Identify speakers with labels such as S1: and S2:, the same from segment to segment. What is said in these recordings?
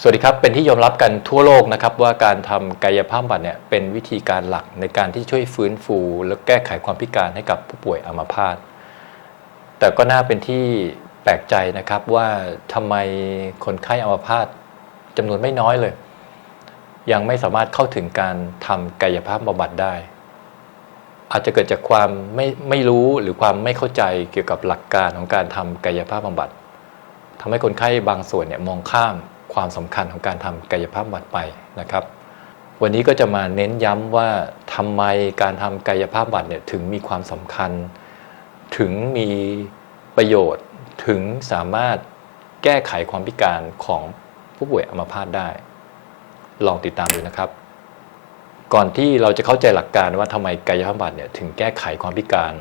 S1: สวัสดีครับ เป็นที่ยอมรับกันทั่วโลกนะครับว่าการทำกายภาพบำบัดเนี่ยเป็นวิธีการหลักในการที่ช่วยฟื้นฟู และแก้ไขความพิการให้กับผู้ป่วยอัมพาตแต่ก็น่าเป็นที่แปลกใจนะครับว่าทำไมคนไข้อัมพาตจำนวนไม่น้อยเลย ยังไม่สามารถเข้าถึงการทำกายภาพบำบัดได้ อาจจะเกิดจากความไม่ไม่รู้หรือความไม่เข้าใจเกี่ยวกับหลักการของการทำกายภาพบำบัดทำให้คนไข้บางส่วนเนี่ยมองข้าม ความสำคัญของการทำกายภาพบำบัดไปนะครับ วันนี้ก็จะมาเน้นย้ำว่าทำไมการทำกายภาพบำบัดเนี่ยถึงมีความสำคัญ ถึงมีประโยชน์ถึงสามารถแก้ไขความพิการของผู้ป่วยอัมพาตได้ ลองติดตามดูนะครับ ก่อนที่เราจะเข้าใจหลักการว่าทำไมกายภาพบำบัดเนี่ยถึงแก้ไขความพิการ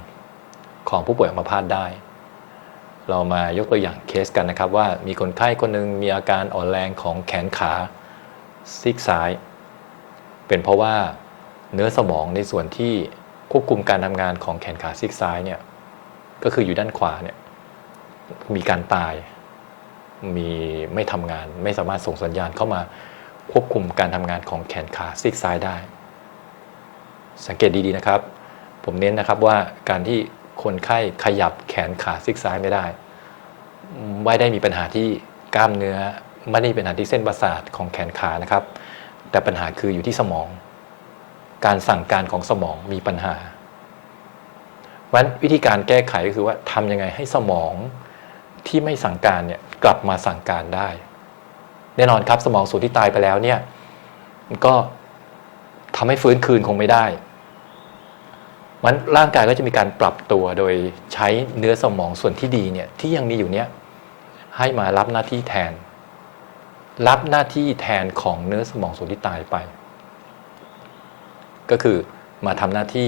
S1: ของผู้ป่วยอัมพาตได้ เรามายกตัวอย่างเคสกันนะครับ ว่ามีคนไข้คนหนึ่งมีอาการอ่อนแรงของแขนขาซีกซ้าย เป็นเพราะว่าเนื้อสมองในส่วนที่ควบคุมการทำงานของแขนขาซีกซ้ายเนี่ยก็คืออยู่ด้านขวาเนี่ยมีการตาย มีไม่ทำงาน ไม่สามารถส่งสัญญาณเข้ามาควบคุมการทำงานของแขนขาซีกซ้ายได้ สังเกตดีๆนะครับ ผมเน้นนะครับว่าการที่ คนไข้ขยับแขนขาซีกซ้ายไม่ได้ ไม่ได้มีปัญหาที่กล้ามเนื้อ ไม่ได้มีปัญหาที่เส้นประสาทของแขนขานะครับ แต่ปัญหาคืออยู่ที่สมอง การสั่งการของสมองมีปัญหาเพราะฉะนั้นวิธีการแก้ไขก็คือว่าทำยังไงให้สมองที่ไม่สั่งการเนี่ยกลับมาสั่งการได้ แน่นอนครับสมองส่วนที่ตายไปแล้วเนี่ยมันก็ทำให้ฟื้นคืนคงไม่ได้ มันร่างกายก็จะมีการปรับตัวโดยใช้เนื้อสมองส่วนที่ดีเนี่ยที่ยังมีอยู่เนี่ยให้มารับหน้าที่แทน รับหน้าที่แทนของเนื้อสมองส่วนที่ตายไป ก็คือมาทำหน้าที่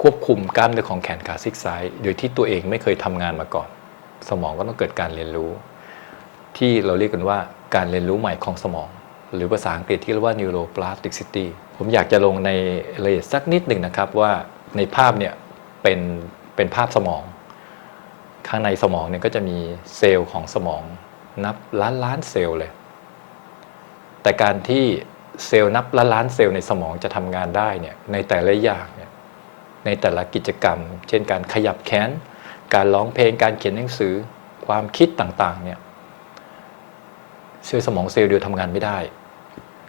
S1: ควบคุมกล้ามเนื้อของแขนขาซีกซ้ายโดยที่ตัวเองไม่เคยทำงานมาก่อน สมองก็ต้องเกิดการเรียนรู้ ที่เราเรียกกันว่าการเรียนรู้ใหม่ของสมอง หรือภาษาอังกฤษที่เรียกว่า neuroplasticity ผมอยากจะลงในรายละเอียดสักนิดหนึ่งนะครับว่าในภาพเนี่ยเป็นเป็นภาพสมอง ข้างในสมองเนี่ยก็จะมีเซลล์ของสมองนับล้านล้านเซลล์เลย แต่การที่เซลล์นับล้านล้านเซลล์ในสมองจะทำงานได้เนี่ยในแต่ละอย่างเนี่ยในแต่ละกิจกรรม เช่นการขยับแขน การร้องเพลงการเขียนหนังสือ ความคิดต่างๆเนี่ยเซลล์สมองเซลล์เดียวทำงานไม่ได้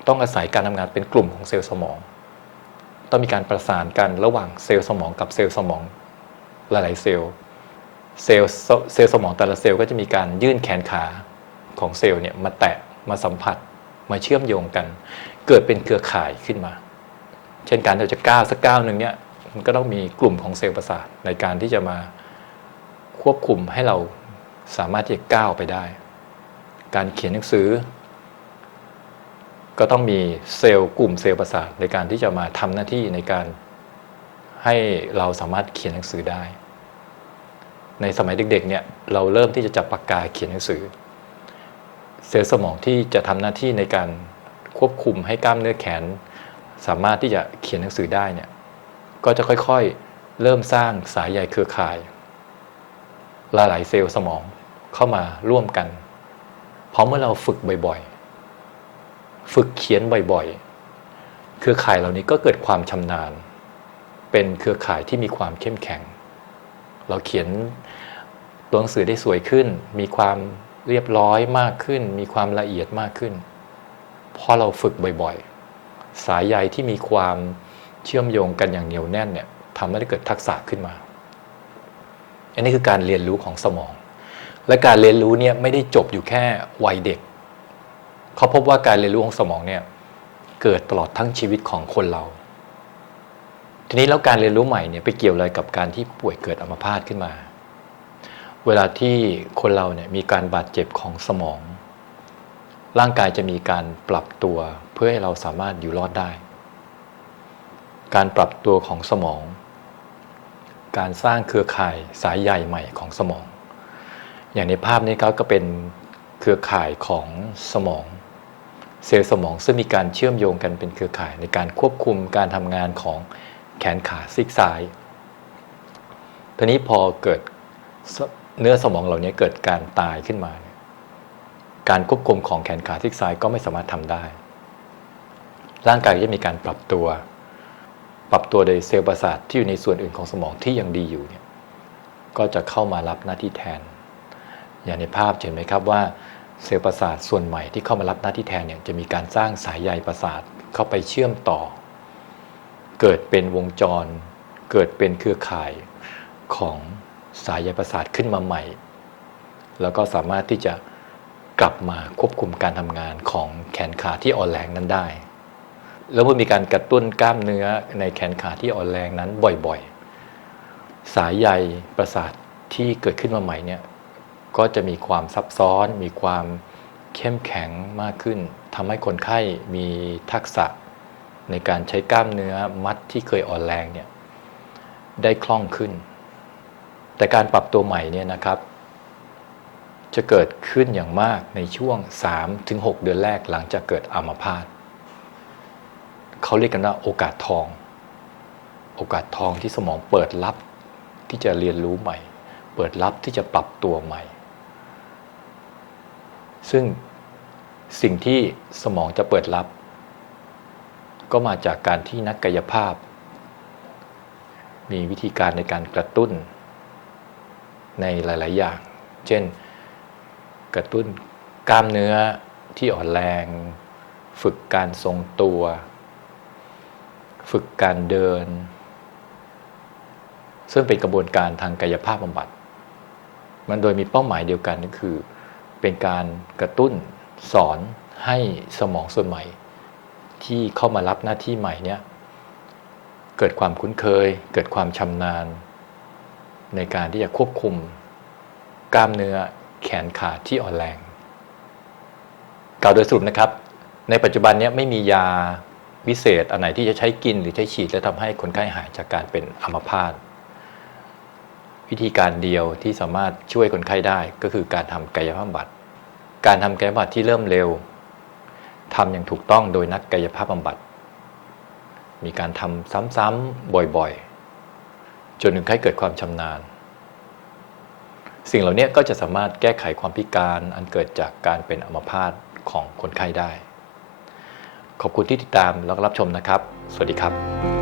S1: ต้องอาศัยการทำงานเป็นกลุ่มของเซลล์สมอง ต้องมีการประสานกันระหว่างเซลล์สมองกับเซลล์สมองหลายๆเซลล์เซลล์เซลล์สมองแต่ละเซลล์ก็จะมีการยื่นแขนขาของเซลล์เนี่ยมาแตะมาสัมผัสมาเชื่อมโยงกัน เกิดเป็นเครือข่ายขึ้นมา เช่นการเราจะก้าวสักก้าวหนึ่งเนี่ยมันก็ต้องมีกลุ่มของเซลล์ประสาทในการที่จะมาควบคุมให้เราสามารถที่จะก้าวไปได้ การเขียนหนังสือ ก็ต้องมีเซลล์กลุ่มเซลล์ประสาทในการที่จะมาทำหน้าที่ในการให้เราสามารถเขียนหนังสือได้ ในสมัยเด็กๆเนี่ยเราเริ่มที่จะจับปากกาเขียนหนังสือ เซลล์สมองที่จะทำหน้าที่ในการควบคุมให้กล้ามเนื้อแขน สามารถที่จะเขียนหนังสือได้เนี่ยก็จะค่อยๆเริ่มสร้างสายใยเครือข่าย หลายๆเซลล์สมองเข้ามาร่วมกันเพราะเมื่อเราฝึกบ่อยๆ ฝึกเขียนบ่อยๆ เครือข่ายเหล่านี้ก็เกิดความชำนาญ เป็นเครือข่ายที่มีความเข้มแข็ง เราเขียนตัวหนังสือได้สวยขึ้น มีความเรียบร้อยมากขึ้น มีความละเอียดมากขึ้นเพราะเราฝึกบ่อยๆ สายใยที่มีความเชื่อมโยงกันอย่างเหนียวแน่นเนี่ยทำให้เกิดทักษะขึ้นมา อันนี้คือการเรียนรู้ของสมอง และการเรียนรู้เนี่ยไม่ได้จบอยู่แค่วัยเด็ก เขาพบว่าการเรียนรู้ของสมองเนี่ยเกิดตลอดทั้งชีวิตของคนเรา ทีนี้แล้วการเรียนรู้ใหม่เนี่ยไปเกี่ยวอะไรกับการที่ป่วยเกิดอัมพาตขึ้นมา เวลาที่คนเราเนี่ยมีการบาดเจ็บของสมอง ร่างกายจะมีการปรับตัวเพื่อให้เราสามารถอยู่รอดได้ การปรับตัวของสมอง การสร้างเครือข่ายสายใยใหม่ของสมอง อย่างในภาพนี้ก็เป็นเครือข่ายของสมอง เซลล์สมองซึ่งมีการเชื่อมโยงกันเป็นเครือข่าย ในการควบคุมการทำงานของแขนขาซีกซ้ายทีนี้พอเกิดเนื้อสมองเหล่านี้เกิดการตายขึ้นมา การควบคุมของแขนขาซีกซ้ายก็ไม่สามารถทำได้ ร่างกายจะมีการปรับตัว ปรับตัวโดยเซลล์ประสาทที่อยู่ในส่วนอื่นของสมองที่ยังดีอยู่เนี่ยก็จะเข้ามารับหน้าที่แทน อย่างในภาพเห็นไหมครับว่า เซลล์ประสาทส่วนใหม่ที่เข้ามารับหน้าที่แทนเนี่ยจะมีการสร้างสายใยประสาทเข้าไปเชื่อมต่อ เกิดเป็นวงจร เกิดเป็นเครือข่ายของสายใยประสาทขึ้นมาใหม่ แล้วก็สามารถที่จะกลับมาควบคุมการทำงานของแขนขาที่อ่อนแรงนั้นได้ แล้วเมื่อมีการกระตุ้นกล้ามเนื้อในแขนขาที่อ่อนแรงนั้นบ่อยๆ สายใยประสาทที่เกิดขึ้นมาใหม่เนี่ย ก็จะมีความซับซ้อน มีความเข้มแข็งมากขึ้นทำให้คนไข้มีทักษะในการใช้กล้ามเนื้อมัดที่เคยอ่อนแรงเนี่ยได้คล่องขึ้น แต่การปรับตัวใหม่เนี่ยนะครับ จะเกิดขึ้นอย่างมากในช่วง 3-6 เดือนแรกหลังจากเกิดอัมพาตเขาเรียกกันว่าโอกาสทอง โอกาสทองที่สมองเปิดรับที่จะเรียนรู้ใหม่ เปิดรับที่จะปรับตัวใหม่ ซึ่งสิ่งที่สมองจะเปิดรับ ก็มาจากการที่นักกายภาพ มีวิธีการในการกระตุ้น ในหลาย ๆ อย่าง เช่น กระตุ้นกล้ามเนื้อที่อ่อนแรง ฝึกการทรงตัว ฝึกการเดิน ซึ่งเป็นกระบวนการทางกายภาพบำบัด มันโดยมีเป้าหมายเดียวกันก็คือ เป็นการกระตุ้นสอนให้สมองส่วนใหม่ ที่เข้ามารับหน้าที่ใหม่เนี่ยเกิดความคุ้นเคย เกิดความชำนาญ ในการที่จะควบคุม กล้ามเนื้อแขนขาที่อ่อนแรงกล่าวโดยสรุปนะครับ ในปัจจุบันเนี้ไม่มียาวิเศษอันไหนที่จะใช้กินหรือใช้ฉีด และทำให้คนไข้หายจากการเป็นอัมพาต วิธีการเดียวที่สามารถช่วยคนไข้ได้ก็คือการทำกายภาพบำบัด การทำกายภาพบำบัดที่เริ่มเร็วทำอย่างถูกต้องโดยนักกายภาพบำบัด มีการทำซ้ำๆบ่อยๆ จนคนไข้เกิดความชำนาญ สิ่งเหล่านี้ก็จะสามารถแก้ไขความพิการอันเกิดจากการเป็นอัมพาตของคนไข้ได้ ขอบคุณที่ติดตามแล้วก็รับชมนะครับ สวัสดีครับ